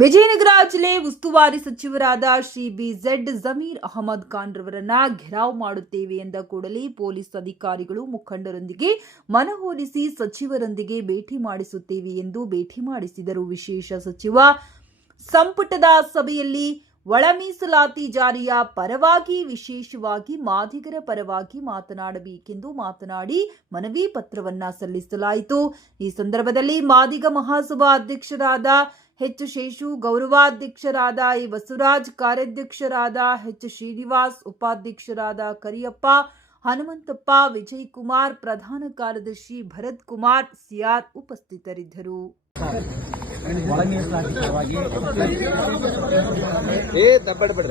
ವಿಜಯನಗರ ಜಿಲ್ಲೆ ಉಸ್ತುವಾರಿ ಸಚಿವರಾದ ಶ್ರೀ ಬಿಜೆಡ್ ಜಮೀರ್ ಅಹಮದ್ ಖಾನ್ ರವರನ್ನ ಘೆರಾವ್ ಮಾಡುತ್ತೇವೆ ಎಂದ ಕೂಡಲೇ ಪೊಲೀಸ್ ಅಧಿಕಾರಿಗಳು ಮುಖಂಡರೊಂದಿಗೆ ಮನವೊಲಿಸಿ ಸಚಿವರೊಂದಿಗೆ ಭೇಟಿ ಮಾಡಿಸುತ್ತೇವೆ ಎಂದು ಭೇಟಿ ಮಾಡಿಸಿದರು. ವಿಶೇಷ ಸಚಿವ ಸಂಪುಟದ ಸಭೆಯಲ್ಲಿ ಒಳ ಮೀಸಲಾತಿ ಜಾರಿಯ ಪರವಾಗಿ ವಿಶೇಷವಾಗಿ ಮಾದಿಗರ ಪರವಾಗಿ ಮಾತನಾಡಬೇಕೆಂದು ಮಾತನಾಡಿ ಮನವಿ ಪತ್ರವನ್ನ ಸಲ್ಲಿಸಲಾಯಿತು. ಈ ಸಂದರ್ಭದಲ್ಲಿ ಮಾದಿಗ ಮಹಾಸಭಾ ಅಧ್ಯಕ್ಷರಾದ ಎಚ್ ಶೇಷು, ಗೌರವಾಧ್ಯಕ್ಷರಾದ ಎ ಬಸವರಾಜ್, ಕಾರ್ಯಾಧ್ಯಕ್ಷರಾದ ಎಚ್ ಶ್ರೀನಿವಾಸ್, ಉಪಾಧ್ಯಕ್ಷರಾದ ಕರಿಯಪ್ಪ, ಹನುಮಂತಪ್ಪ, ವಿಜಯ್ ಕುಮಾರ್, ಪ್ರಧಾನ ಕಾರ್ಯದರ್ಶಿ ಭರತ್ ಕುಮಾರ್, ಸಿಆರ್ ಉಪಸ್ಥಿತರಿದ್ದರು. ಒಳ ಮೀಸಲಾತಿ ಪರವಾಗಿ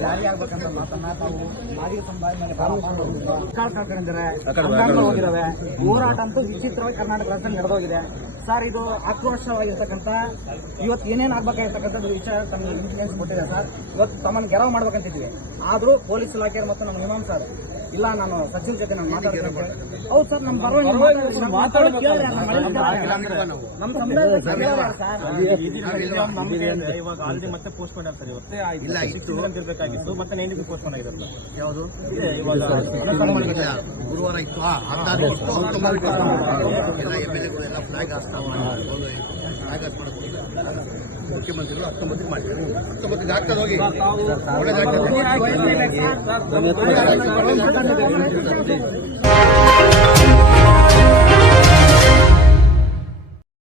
ಜಾರಿಯಾಗಬೇಕಂತ ಮಾತನ್ನ ತಾವು ಮಾದಿಗ ಸಮುದಾಯ ಮೇಲೆ ಹೋಗಿದ್ದಾವೆ. ಹೋರಾಟ ಅಂತೂ ವಿಚಿತ್ರವಾಗಿ ಕರ್ನಾಟಕ ರಾಜ್ಯದಲ್ಲಿ ನಡೆದೋಗಿದೆ ಸರ್. ಇದು ಆಕ್ರೋಶವಾಗಿರ್ತಕ್ಕಂಥ ಇವತ್ತು ಏನೇನು ಆಗ್ಬೇಕಾಗಿರ್ತಕ್ಕಂಥ ವಿಚಾರ ತಮಗೆ ಇನ್ಫ್ಲೂಯೆನ್ಸ್ ಕೊಟ್ಟಿದೆ ಸರ್. ಇವತ್ತು ತಮ್ಮನ್ನು ಗೆರವು ಮಾಡ್ಬೇಕಂತಿದ್ವಿ, ಆದರೂ ಪೊಲೀಸ್ ಇಲಾಖೆ ಮತ್ತು ನಮ್ಮ ಇಮಾಮ್ ಸರ್ ಇಲ್ಲ ನಾನು ಸಚಿವ ಜೊತೆ ನಾನು ಮಾತಾಡ್ತೇನೆ. ಹೌದು ಸರ್, ನಮ್ಮ ನಮ್ಮ ಇವಾಗ ಆಲ್ರೆಡಿ ಮತ್ತೆ ಪೋಸ್ಟ್ ಮಾಡ್ಯಾರ ಸರ್. ಇವತ್ತೇ ಇರಬೇಕಾಗಿತ್ತು, ಮತ್ತೆ ನೈನ್ಗೆ ಪೋಸ್ಟ್ ಮಾಡಿರೋದು ಯಾವುದು ಇವಾಗ ಗುರುವಾರ ಇತ್ತು. ಮುಖ್ಯಮಂತ್ರಿಗಳು 19 ಮಾಡಿದ್ದಾರೆ. 19 ಆಗ್ತದೆ ಹೋಗಿ ಒಳ್ಳೆದಾಗ್ತದೆ.